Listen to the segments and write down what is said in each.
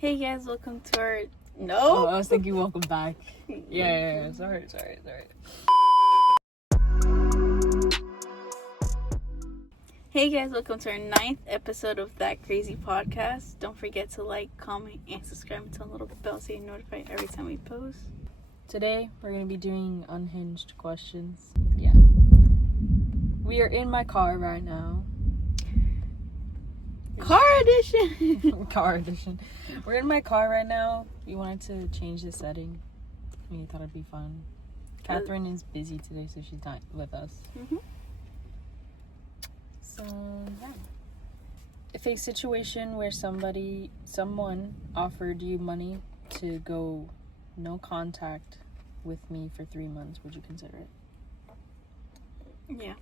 Hey guys, welcome to our... No? Oh, I was thinking welcome back. Yeah. Sorry. Hey guys, welcome to our 9th episode of That Crazy Podcast. Don't forget to like, comment, and subscribe and tell a little bell so you're notified every time we post. Today, we're going to be doing unhinged questions. Yeah. We are in my car right now. Car edition! Car edition. We're in my car right now. We wanted to change the setting. We thought it'd be fun. Catherine is busy today, so she's not with us. Mm-hmm. So, yeah. If a situation where someone offered you money to go no contact with me for 3 months, would you consider it? Yeah.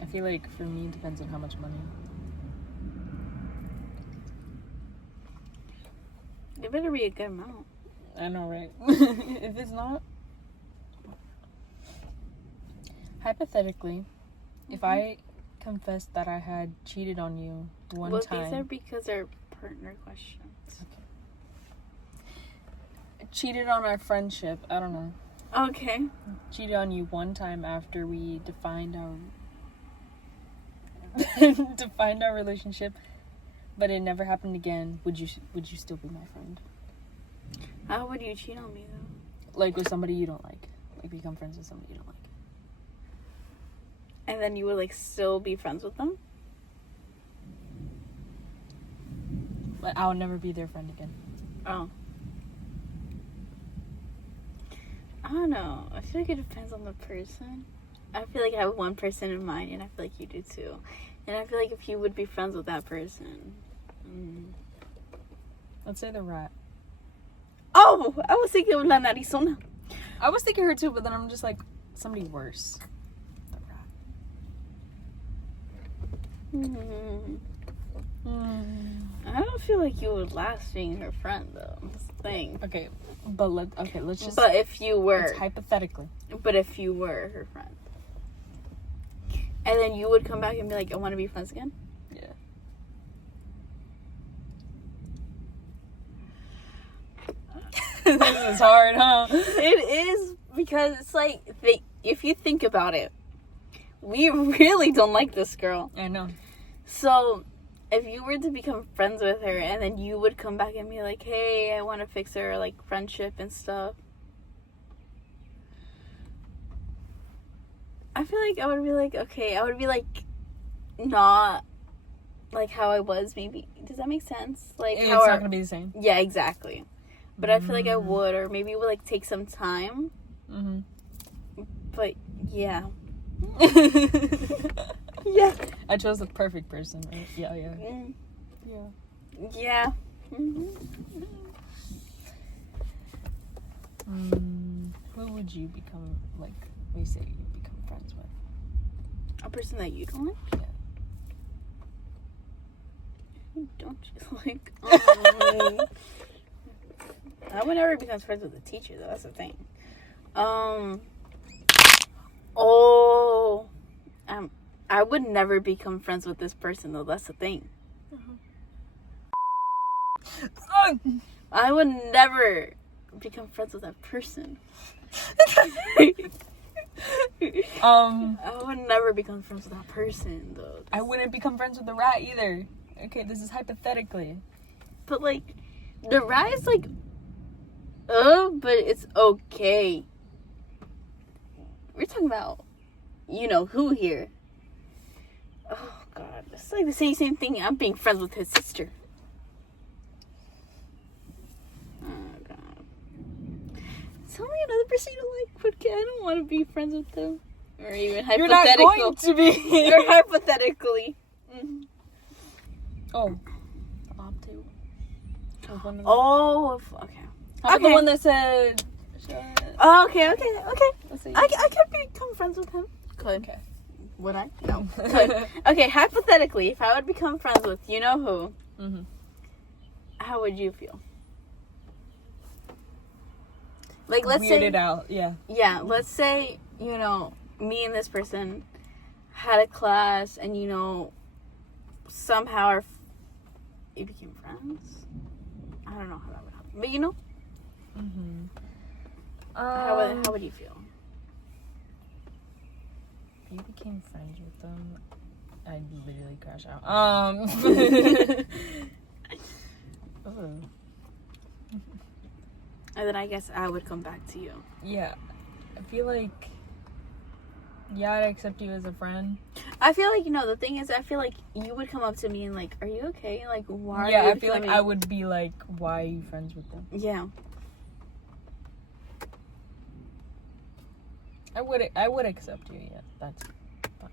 I feel like for me, it depends on how much money. It better be a good amount. I know, right? If it's not, hypothetically, if I confessed that I had cheated on you one time. These are because they're partner questions. Cheated on our friendship. I don't know. Okay. Cheated on you one time after we defined our relationship, but it never happened again. Would you still be my friend? How would you cheat on me though? Like with somebody you don't like. Like become friends with somebody you don't like. And then you would like still be friends with them? But I would never be their friend again. Oh. I don't know. I feel like it depends on the person. I feel like I have one person in mind, and I feel like you do too. And I feel like if you would be friends with that person. Let's say the rat. Oh! I was thinking of La Narizona. I was thinking her too, but then I'm just like, somebody worse. The rat. I don't feel like you would last being her friend, though. That's the thing. Okay, but let's just... But if you were... It's hypothetically. But if you were her friend. And then you would come back and be like, I want to be friends again? Yeah. This is hard, huh? It is, because it's like, if you think about it, we really don't like this girl. I know. So, if you were to become friends with her, and then you would come back and be like, hey, I want to fix her, like, friendship and stuff. I feel like I would be like, okay, I would be like, not like how I was, maybe. Does that make sense? Like, It's not going to be the same. Yeah, exactly. But I feel like I would, or maybe it would, like, take some time. Mm-hmm. But, yeah. Yeah. I chose the perfect person, right? Yeah. Yeah. Who would you become, like, we say you become friends with? A person that you don't like? Yeah. Who don't you like? I would never become friends with a teacher, though. That's the thing. I would never become friends with this person, though. That's the thing. I would never become friends with that person. I would never become friends with that person, though. I wouldn't become friends with the rat either. Okay, this is hypothetically. But, like, the rat is, like, but it's okay. We're talking about, you know who here. Oh, God. It's like the same thing. I'm being friends with his sister. Oh, God. Tell me another person you like, but I don't want to be friends with them. Or even hypothetical. You're not going to be. Or hypothetically. Mm-hmm. Oh. Oh, okay. How about the one that said... Oh, okay. Let's see. I could become friends with him. Could. Okay. Would I? No. Could. Okay, hypothetically, if I would become friends with you know who, how would you feel? Like, let's say... Weirded out, yeah. Yeah, let's say, you know, me and this person had a class and, you know, somehow you became friends. I don't know how that would happen, but you know, how would you feel? If you became friends with them, I'd literally crash out. And then I guess I would come back to you. Yeah, I feel like, yeah, I'd accept you as a friend. I feel like, the thing is, I feel like you would come up to me and like, are you okay? Like, why are you I feel like I would be like, why are you friends with them? Yeah. I would accept you, yeah. That's fine.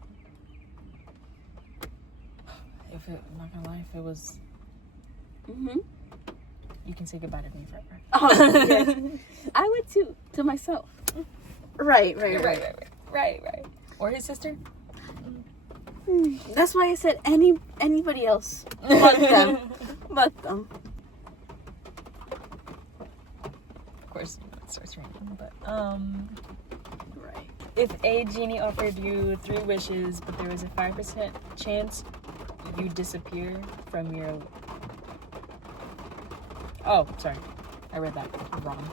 I'm not gonna lie, if it was... You can say goodbye to me forever. Oh, yeah. I would too, to myself. Right. Or his sister? That's why I said anybody else but them. But them. Of course, it starts raining, but Right. if a genie offered you 3 wishes, but there was a 5% chance you disappear from your... Oh, sorry. I read that wrong.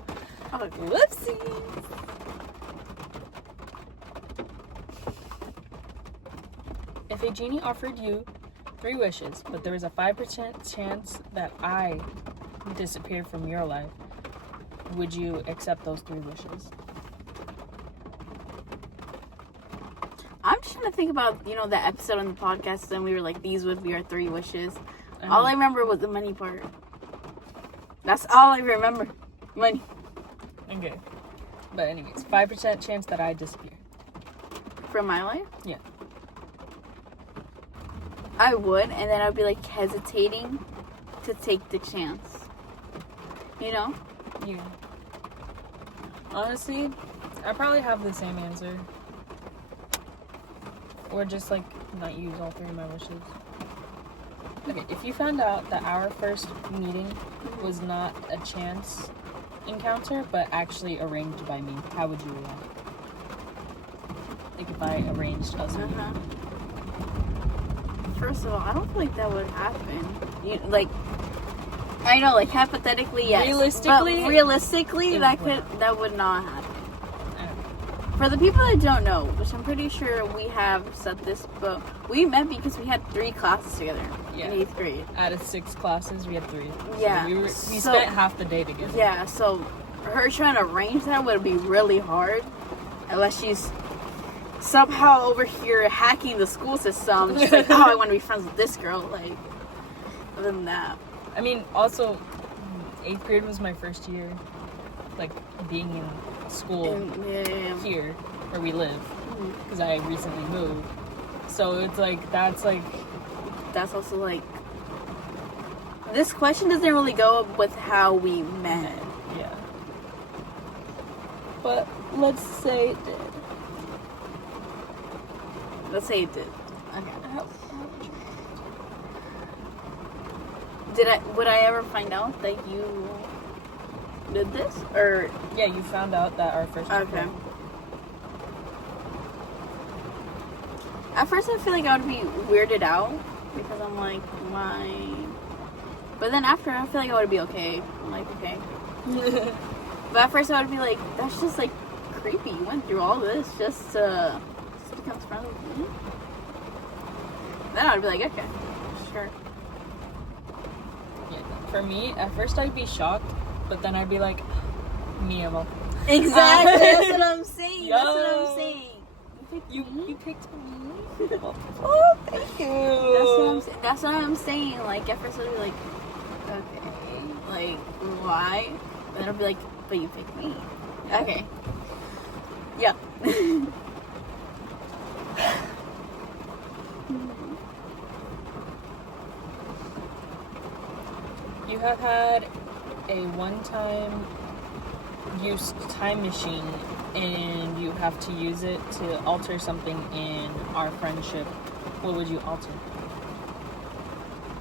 Oh, whoopsies. If a genie offered you 3 wishes, but there was a 5% chance that I disappeared from your life, would you accept those 3 wishes? I'm just trying to think about, that episode on the podcast, and we were like, these would be our 3 wishes. All I remember was the money part. That's all I remember. Money. Okay. But anyways, 5% chance that I disappear. From my life? Yeah. I would, and then I'd be like hesitating to take the chance. Yeah. Honestly, I probably have the same answer. Or just like not use all 3 of my wishes. Okay, if you found out that our first meeting was not a chance encounter, but actually arranged by me, how would you react? Like if I arranged us meeting. First of all, I don't feel like that would happen. I know, hypothetically, yes. Realistically, that would not happen. For the people that don't know, which I'm pretty sure we have said this, but we met because we had 3 classes together in 8th grade. Out of 6 classes, we had 3. Yeah. So we spent half the day together. Yeah, so her trying to arrange that would be really hard, unless she's somehow over here hacking the school system. Just like, I want to be friends with this girl. Like, other than that. I mean, also, 8th grade was my first year, being in school here where we live, because I recently moved. So it's that's also this question doesn't really go up with how we met. Yeah. But let's say it did. Okay. Would I ever find out that you did this? Or yeah, you found out that our first okay. At first I feel like I would be weirded out because I'm like, why? But then after I feel like I would be okay. I'm like, okay. But at first I would be like, that's just creepy. You went through all this just to become friends with me? Then I would be like, okay, sure. Yeah, for me, at first I'd be shocked, but then I'd be like, me amo. Exactly. That's what I'm saying. Yo. That's what I'm saying. You picked me. Oh, thank you. That's what I'm saying. At first I'd be like, okay, why? Then I'll be like, but you picked me. Okay. Yeah. You have had a one-time use time machine and you have to use it to alter something in our friendship. What would you alter?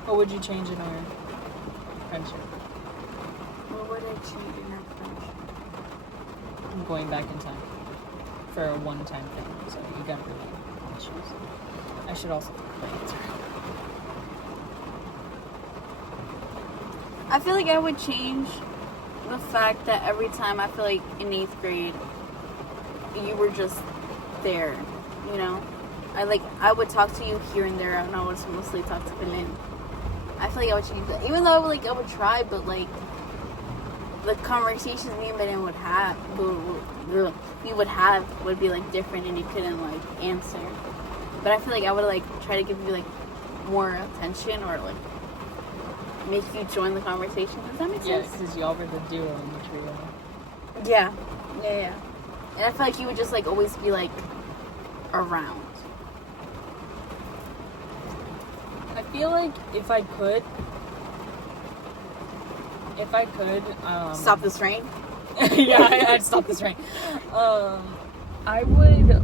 What would you change in our friendship? What would I change in our friendship? I'm going back in time for a one-time thing, so you gotta really choose. I should also think my answer. I feel like I would change the fact that every time I feel like in 8th grade, you were just there, you know? I would talk to you here and there, and I would mostly talk to Belen. I feel like I would change that. Even though I would try, but like, the conversations me and Belen would have, would be like different, and you couldn't like answer. But I feel like I would like try to give you like more attention, or like make you join the conversation. Does that make sense? Yeah, because y'all were the duo in the trio. Yeah. And I feel like you would just like always be like around. I feel like if I could, Stop this rain. Yeah, I'd stop this rain. I would.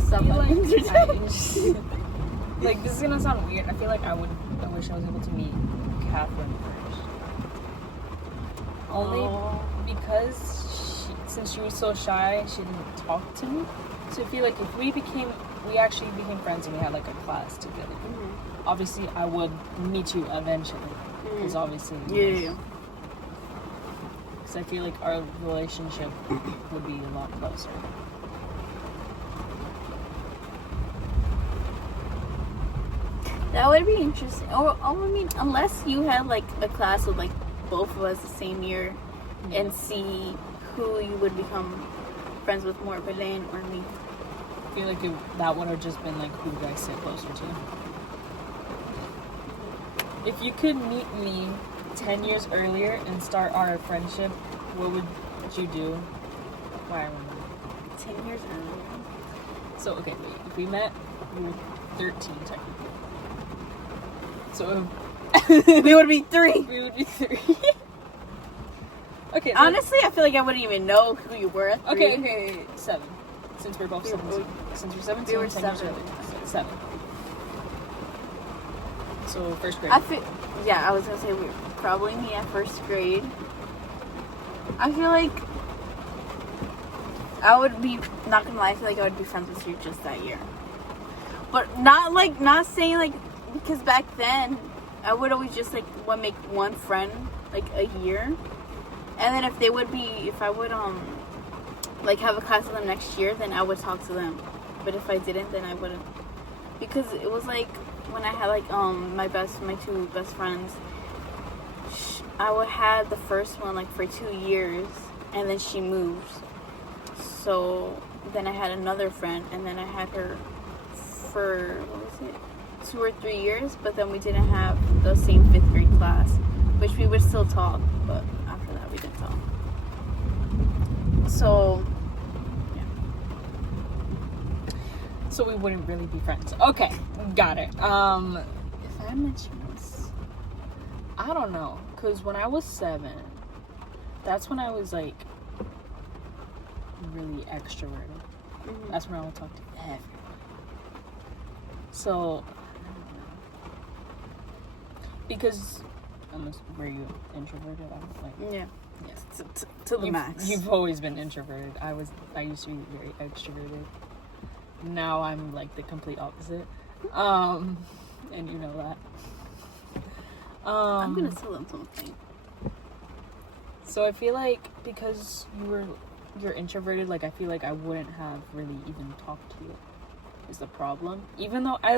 Stop it. Like, this is gonna sound weird. I feel like I wish I was able to meet Catherine first. Only because since she was so shy, she didn't talk to me. So I feel like if we actually became friends and we had like a class together. Mm-hmm. Obviously, I would meet you eventually. Because obviously, yeah. Because I feel like our relationship would be a lot closer. That would be interesting. Or I mean, unless you had like a class with like both of us the same year, and see who you would become friends with more, Belen or me. I feel like that would have just been like who you guys sit closer to. If you could meet me 10 years earlier and start our friendship, what would you do? Why I remember. 10 years earlier. So okay, wait. If we met, we were 13 technically. So we would be 3. We would be 3. Okay. Honestly, I feel like I wouldn't even know who you were at 3. Okay. 7. Since we're both 17. Since we're 17, we were 10 7. years earlier. 7. So first grade. I was gonna say we were probably me at first grade. I feel like I would be, not gonna lie, I feel like I would be friends with you just that year. But not saying like, because back then I would always just like make one friend like a year, and then if I would like have a class with them next year, then I would talk to them. But if I didn't, then I wouldn't, because it was like when I had like my 2 best friends, I would have the first one like for 2 years, and then she moved. So then I had another friend, and then I had her for 2 or 3 years, but then we didn't have the same 5th grade class, which we would still talk, but after that we didn't talk. So yeah. So we wouldn't really be friends. Okay, got it. If I met you, I don't know, because when I was 7, that's when I was like really extroverted. Mm-hmm. That's when I would talk to everyone. So because were you introverted? I was like, yeah, yes, to the max. You've always been introverted. I used to be very extroverted. Now I'm like the complete opposite. And you know that. I'm gonna tell them something. So I feel like because you're introverted, like I feel like I wouldn't have really even talked to you. Is the problem? Even though I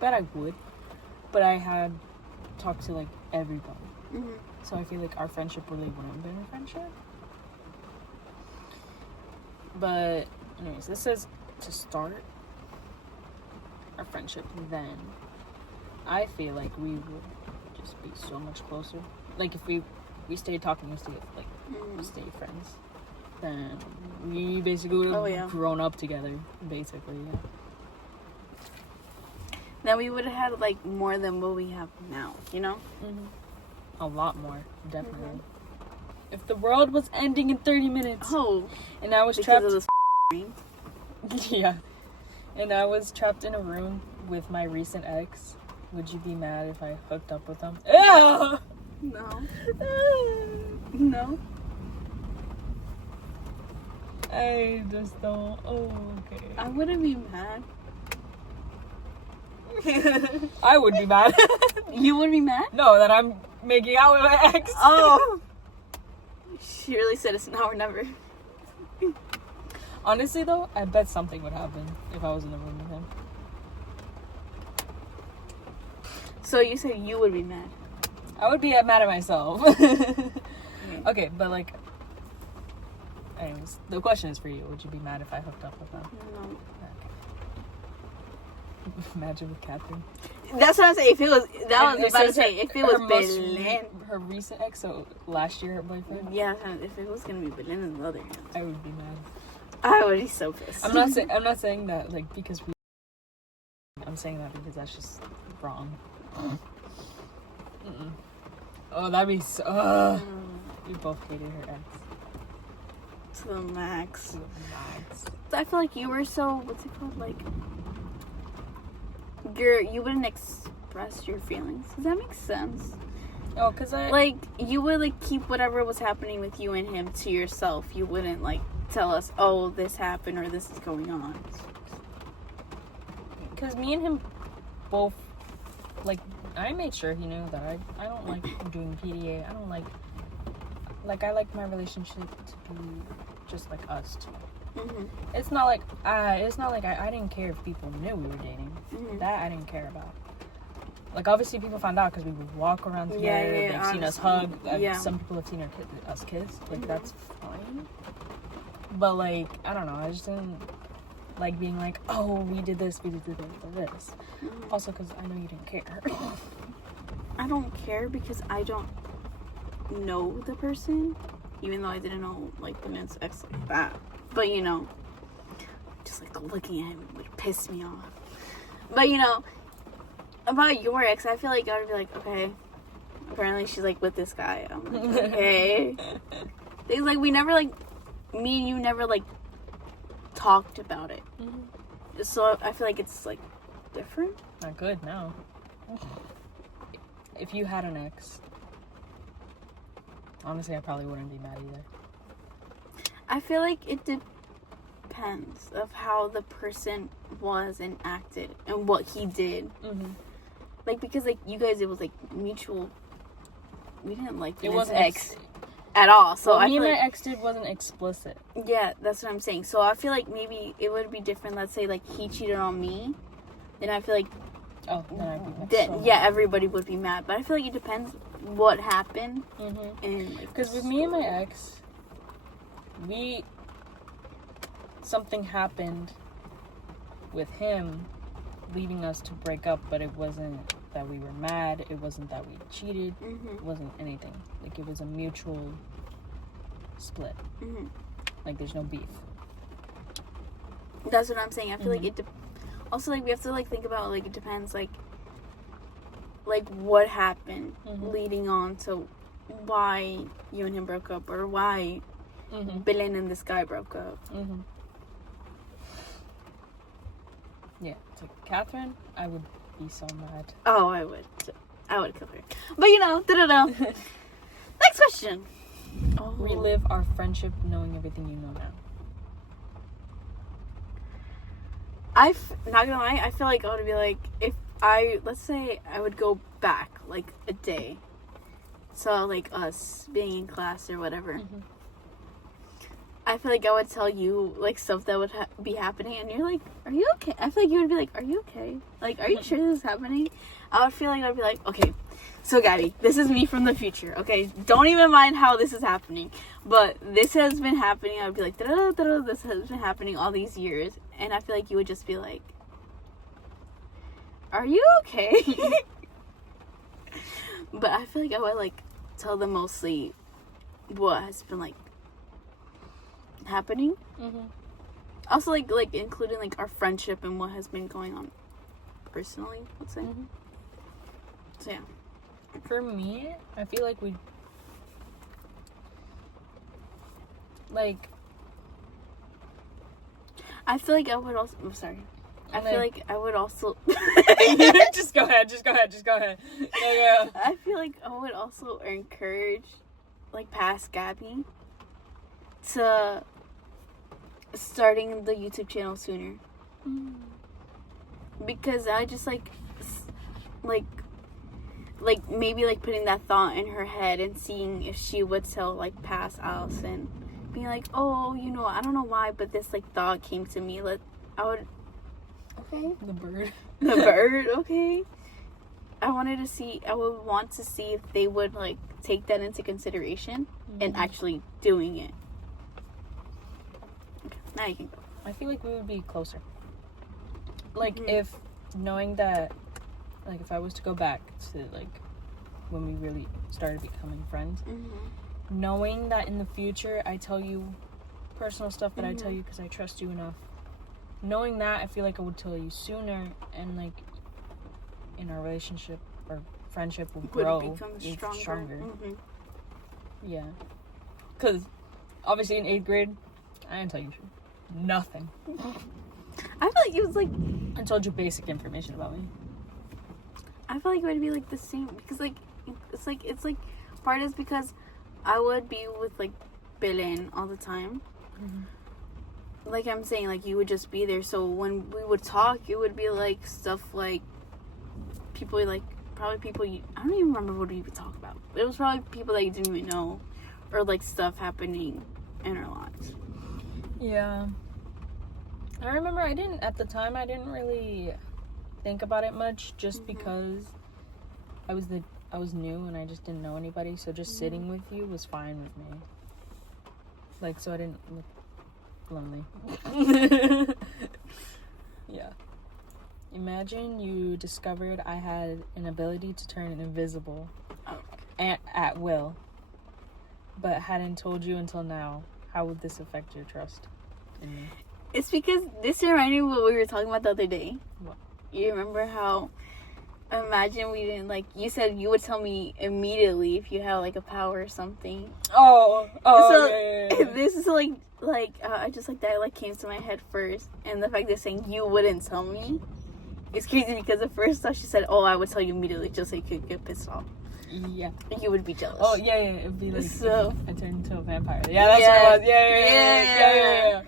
bet I would, but I had talked to like everybody. Mm-hmm. So I feel like our friendship really wouldn't have been a friendship. But anyways, this says to start our friendship then. I feel like we would just be so much closer. Like if we stayed talking, we stayed friends, then we basically would have grown up together, basically. Yeah. Then we would have had like more than what we have now, you know? Mm-hmm. A lot more, definitely. Mm-hmm. If the world was ending in 30 minutes, and I was trapped, of this yeah, and I was trapped in a room with my recent ex, would you be mad if I hooked up with him? No. No. I just don't. Oh, okay. I wouldn't be mad. I would be mad. You would be mad? No, that I'm making out with my ex. Oh. She really said it's now or never. Honestly, though, I bet something would happen if I was in the room with him. So you said you would be mad. I would be mad at myself. Okay, but like... Anyways, the question is for you. Would you be mad if I hooked up with them? No. Okay. Imagine with Catherine. That's what I'm saying. If it was... That was about to say. If it was Belen. Her recent ex, so last year her boyfriend? Yeah, if it was going to be Belen on the other hand. I would be mad. I would be so pissed. I'm not saying that, like, because we... I'm saying that because that's just wrong. Mm-mm. Oh, that'd be so... We both hated her ex. To the max. To the max. I feel like you were so... What's it called? Like... You wouldn't express your feelings. Does that make sense? Oh, because I... Like, you would, like, keep whatever was happening with you and him to yourself. You wouldn't, like, tell us, oh, this happened or this is going on. Because me and him both... Like, I made sure he knew that I don't like doing PDA. I don't like... Like, I like my relationship to be just like us two. Mm-hmm. It's not like I didn't care if people knew we were dating. Mm-hmm. That I didn't care about. Like, obviously people found out because we would walk around together. They've seen us hug. Some people have seen us kiss. Like, that's fine. But, like, I don't know. I just didn't like being like, oh, we did this, we did this. Mm-hmm. Also, because I know you didn't care. I don't care because I don't know the person, even though I didn't know, like, Bennett's ex like that. But, you know, just, like, looking at him would piss me off. But, you know, about your ex, I feel like I would be like, okay, apparently she's, like, with this guy. I'm like, okay. Things like, we never, like, me and you never, like, talked about it. Mm-hmm. So I feel like it's, like, different. Not good, no. If you had an ex, honestly, I probably wouldn't be mad either. I feel like it depends of how the person was and acted and what he did. Mm-hmm. Like, because, like, you guys, it was, like, mutual. We didn't like his ex at all. So what me and my ex did wasn't explicit. Yeah, that's what I'm saying. So I feel like maybe it would be different. Let's say, like, he cheated on me. Then I feel like... Oh, then I'd be mad. Yeah, everybody would be mad. But I feel like it depends what happened. Mm-hmm. And because with me and my ex, something happened with him leading us to break up, but it wasn't that we were mad, it wasn't that we cheated, it wasn't anything. Like, it was a mutual split. Like, there's no beef. That's what I'm saying. I feel like it also, like, we have to, like, think about, like, it depends, like what happened leading on to why you and him broke up, or why Belen and this guy broke up. Yeah, it's like, Catherine, I would be so mad. Oh, I would kill her. But, you know, Next question. Oh. Relive our friendship knowing everything you know now. Not gonna lie, I feel like I would be like, let's say I would go back, like, a day. So, like, us being in class or whatever. I feel like I would tell you, like, stuff that would be happening, and you're like, are you okay? I feel like you would be like, are you okay? Like, are you sure this is happening? I would feel like I'd be like, okay, so Gabby, this is me from the future, okay? Don't even mind how this is happening, but this has been happening. I would be like, this has been happening all these years, and I feel like you would just be like, are you okay? But I feel like I would, like, tell them mostly what has been, like, happening. Also, like including, like, our friendship and what has been going on personally, let's say. So yeah, for me, I feel like we, like, I feel like I would also, I'm sorry, I feel like I would also just go ahead. Yeah. I feel like I would also encourage, like, past Gabby to starting the YouTube channel sooner. Because I just, like, like, maybe, like, putting that thought in her head and seeing if she would tell, like, past Allison. Being like, oh, you know, I don't know why, but this, like, thought came to me. I would... Okay. The bird. The bird, okay. I would want to see if they would, like, take that into consideration and actually doing it. Okay, now you can go. I feel like we would be closer. Like, if knowing that, like, if I was to go back to, like, when we really started becoming friends, knowing that in the future I tell you personal stuff that I tell you because I trust you enough, knowing that, I feel like I would tell you sooner, and, like, in our relationship or friendship will grow, become stronger. Yeah. Because, obviously, in 8th grade, I didn't tell you nothing. I feel like it was, like... I told you basic information about me. I feel like it would be, like, the same. Because, like, it's, like, part is because I would be with, like, Belen all the time. Like I'm saying, like, you would just be there. So when we would talk, it would be, like, stuff like... People, like... Probably people you... I don't even remember what we would talk about. It was probably people that you didn't even know. Or, like, stuff happening in our lives. Yeah. I remember at the time, I didn't really think about it much just because I was new and I just didn't know anybody. So just sitting with you was fine with me. Like, so I didn't look lonely. Yeah. Imagine you discovered I had an ability to turn invisible at will, but hadn't told you until now. How would this affect your trust in me? It's because this reminded me of what we were talking about the other day. What? You remember how, imagine we didn't, like, you said you would tell me immediately if you had, like, a power or something. Oh, so, yeah. This is, I just, like, that, like, came to my head first. And the fact they're saying you wouldn't tell me is crazy because at first I thought she said, oh, I would tell you immediately just so you could get pissed off. Yeah. And you would be jealous. Oh, yeah, it'd be like, so, I turned into a vampire. Yeah, that's what it was. Yeah.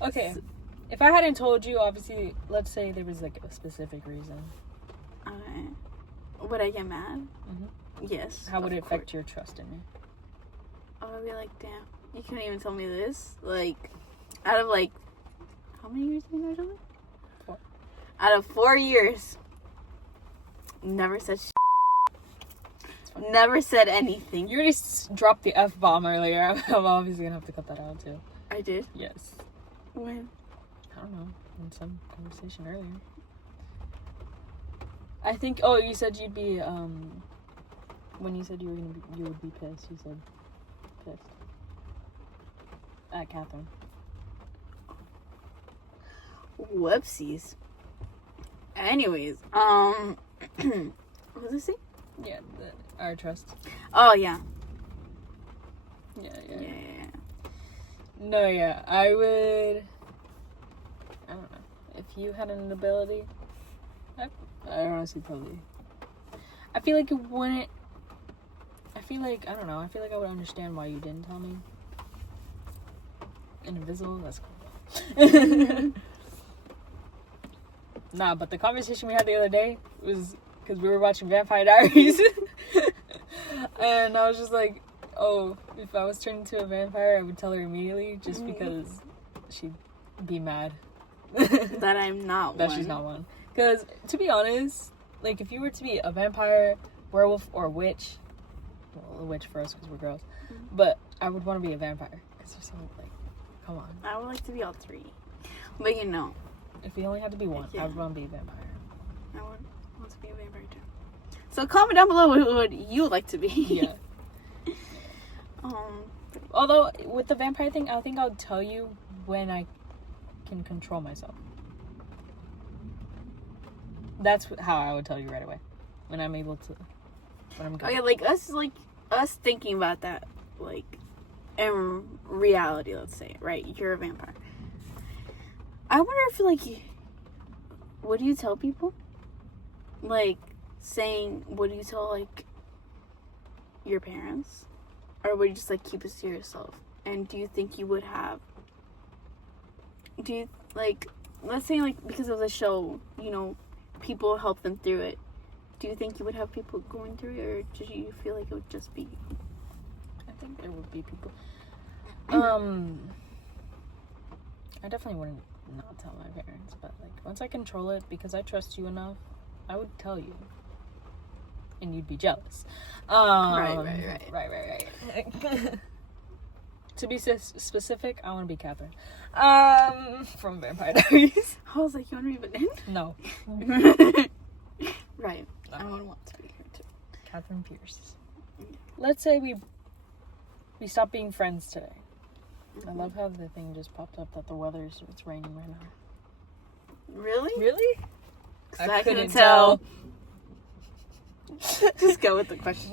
Okay, if I hadn't told you, obviously, let's say there was, like, a specific reason. Would I get mad? Yes. How would it affect your trust in me? Oh, I'd be like, damn, you couldn't even tell me this? Like, out of, like, how many years have we known each other? 4. Out of 4 years. Never said Never said anything. You already dropped the F-bomb earlier. I'm obviously gonna have to cut that out, too. I did? Yes. When? I don't know. In some conversation earlier. I think... Oh, you said you'd be... When you said you would be pissed, you said pissed. At Catherine. Whoopsies. Anyways, what was I saying? Yeah, our trust. Oh, yeah. Yeah. No, yeah. I would... I don't know. If you had an ability... I honestly probably... I feel like it wouldn't... I feel like I would understand why you didn't tell me. Invisible? That's cool. Nah, but the conversation we had the other day was... Because we were watching Vampire Diaries. And I was just like... Oh, if I was turned into a vampire, I would tell her immediately just because she'd be mad. That I'm not that one. She's not one. Because, to be honest, like, if you were to be a vampire, werewolf, or witch, well, a witch for us because we're girls, but I would want to be a vampire. Because you're so, like, come on. I would like to be all 3. But, you know. If you only had to be one, I would want to be a vampire. I would want to be a vampire, too. So, comment down below what you would like to be. Yeah. Although, with the vampire thing, I think I'll tell you when I can control myself. That's how I would tell you right away. When I'm able to. When I'm good. Oh, yeah, us thinking about that, like, in reality, let's say, right? You're a vampire. I wonder if, like, what do you tell people? Like, saying, what do you tell, like, your parents? Or would you just, like, keep it to yourself? And do you think you would have... Do you, like... Let's say, like, because of the show, you know, people help them through it. Do you think you would have people going through it, or do you feel like it would just be you? I think there would be people. I definitely wouldn't not tell my parents, but like once I control it, because I trust you enough, I would tell you, and you'd be jealous. Right. To be specific, I want to be Catherine. From Vampire Diaries. I was like, you want to be Benin? No. Right. No. I would want to be here too. Catherine Pierce. Let's say we stop being friends today. I love how the thing just popped up that the it's raining right now. Really? Really? I couldn't tell. Just go with the question.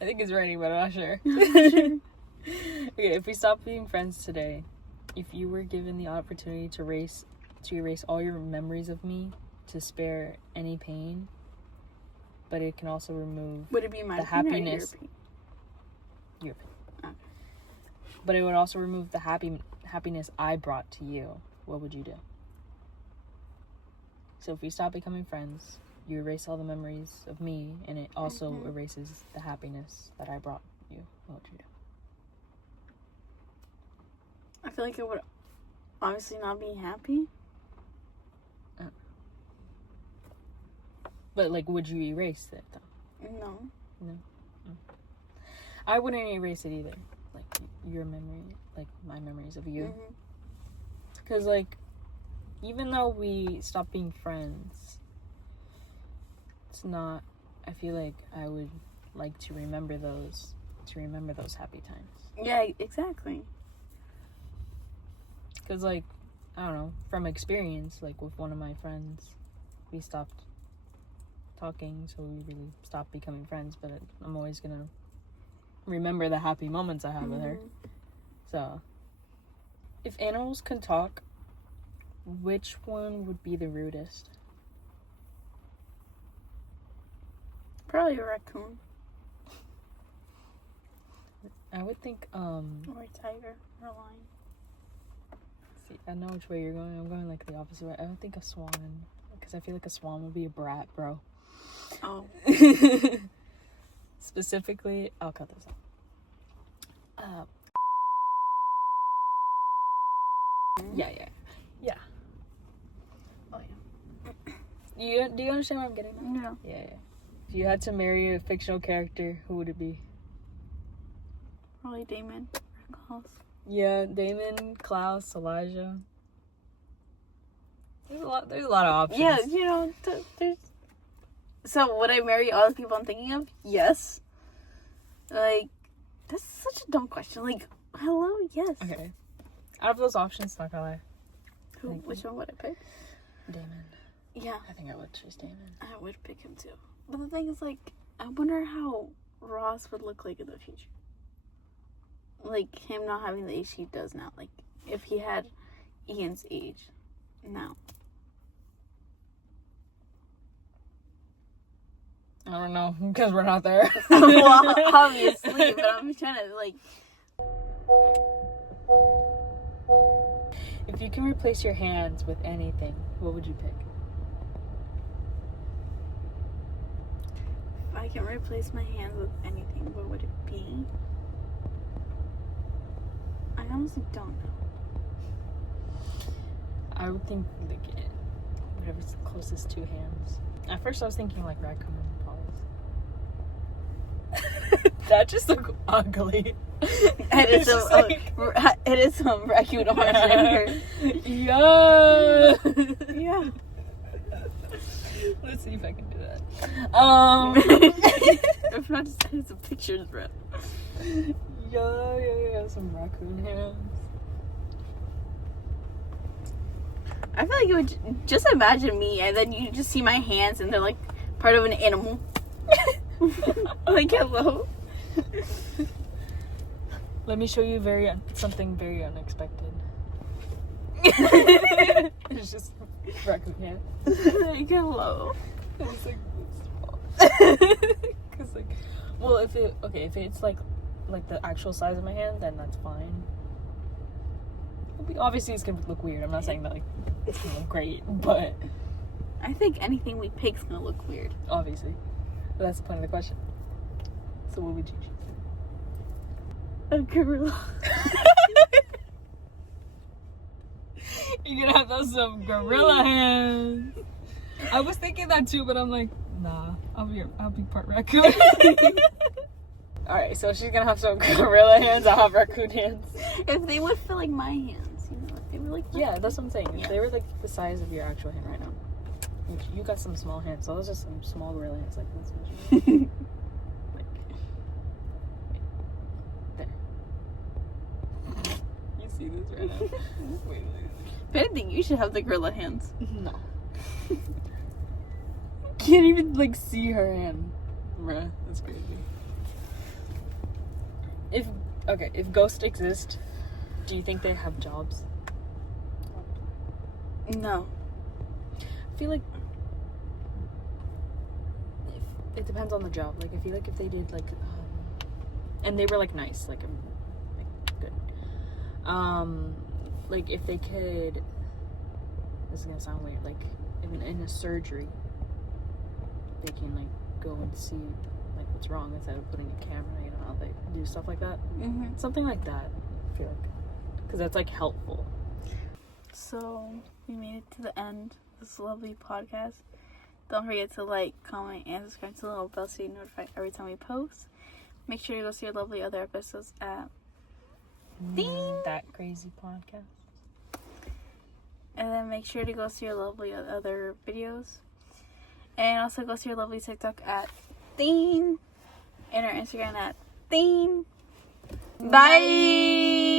I think it's raining, but I'm not sure. Okay, if we stop being friends today, if you were given the opportunity to erase all your memories of me, to spare any pain, but it can also remove Would it be my the happiness. Your pain. Okay. But it would also remove the happiness I brought to you. What would you do? So if we stop becoming friends, you erase all the memories of me, and it also erases the happiness that I brought you. What would you do? I feel like I would obviously not be happy. But, like, would you erase it, though? No. I wouldn't erase it either. Like, your memory, like, my memories of you. Because, like, even though we stop being friends, it's not, I feel like I would like to remember those happy times. Yeah, exactly. Because, like, I don't know, from experience, like, with one of my friends, we stopped talking, so we really stopped becoming friends, but I'm always gonna remember the happy moments I had with her. So, if animals could talk, which one would be the rudest? Probably a raccoon. I would think, or a tiger, or a lion. See, I know which way you're going. I'm going, like, the opposite way. I don't think a swan, because I feel like a swan would be a brat, bro. Oh. Specifically, I'll cut this out. Yeah. Oh, yeah. Do you understand what I'm getting at? No. Yeah. If you had to marry a fictional character, who would it be? Probably Damon or Klaus. Yeah, Damon, Klaus, Elijah. There's a lot of options. Yeah, there's... So, would I marry all the people I'm thinking of? Yes. Like, that's such a dumb question. Like, hello, yes. Okay. Out of those options, not gonna lie. Which one would I pick? Damon. Yeah. I think I would choose Damon. I would pick him too. But the thing is, like, I wonder how Ross would look like in the future. Like, him not having the age he does now. Like, if he had Ian's age now. I don't know, because we're not there. Well, obviously, but I'm trying to, like... If you can replace your hands with anything, what would you pick? If I can replace my hands with anything, what would it be? I honestly don't know. I would think, like, whatever's closest to hands. At first I was thinking, like, raccoon paws. That just looked ugly. It is some raccoon arms in here. Yeah. Yeah. Let's see if I can do that. If not, just edit some pictures, bro. Yeah, some raccoon hands. I feel like it would just imagine me, and then you just see my hands, and they're like part of an animal. Like, hello. Let me show you something very unexpected. It's just raccoon hands. Like, hello. It's like because like, well, if it's like the actual size of my hand, then that's fine. Obviously, it's gonna look weird. I'm not saying that like it's gonna look great, but I think anything we pick's gonna look weird. Obviously. But that's the point of the question. So what would you choose? A gorilla. You're gonna have those some gorilla hands. I was thinking that too, but I'm like, nah, I'll be part raccoon. Alright, so she's gonna have some gorilla hands, I'll have raccoon hands. If they would feel like my hands, you know, if they were like my Yeah, that's what I'm saying. If Yeah. they were like the size of your actual hand right now. Which you got some small hands, so those are some small gorilla hands like this. Like there. You see this right now? Wait. If anything, you should have the gorilla hands. No. Can't even like see her hand. Bruh, that's crazy. If ghosts exist, do you think they have jobs? No. I feel like it depends on the job. Like, I feel like if they did like, and they were like nice, like good. Like if they could. This is gonna sound weird. Like in a surgery, they can like go and see like what's wrong instead of putting a camera. You know how they do stuff like that. Mm-hmm. Something like that. I feel like because that's like helpful. So we made it to the end of this lovely podcast. Don't forget to like, comment, and subscribe to the little bell so you're notified every time we post. Make sure to go see our lovely other episodes at That Crazy Podcast. And then make sure to go see our lovely other videos. And also go see our lovely TikTok at Theen. And our Instagram at Theen. Bye!